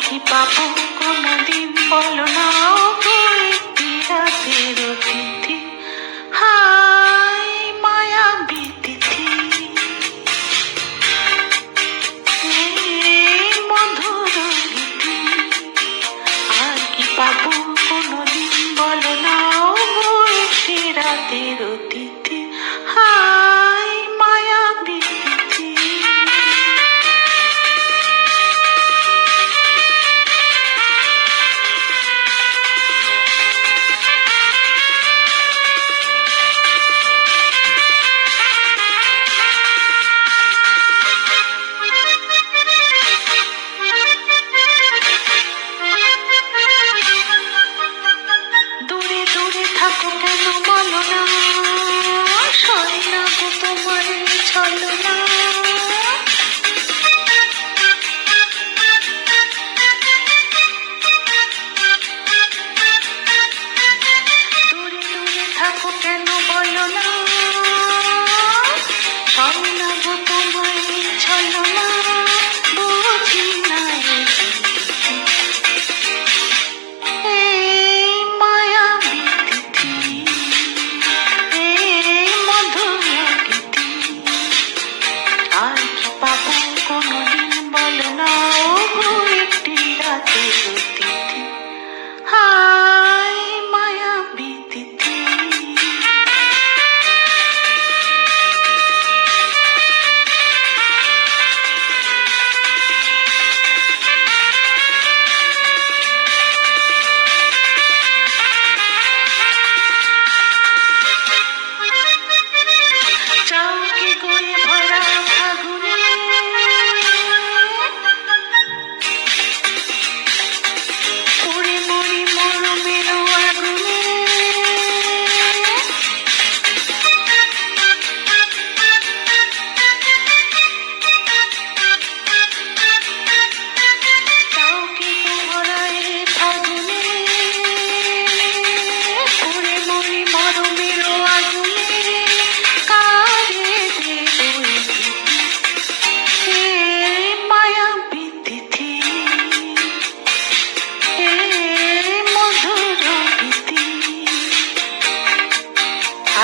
কি পাবো কোনদিন বলো। porque no voy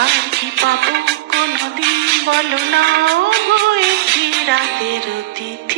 আর কি পাবো? কোনোদিন বলো না গো রাতের অতিথি।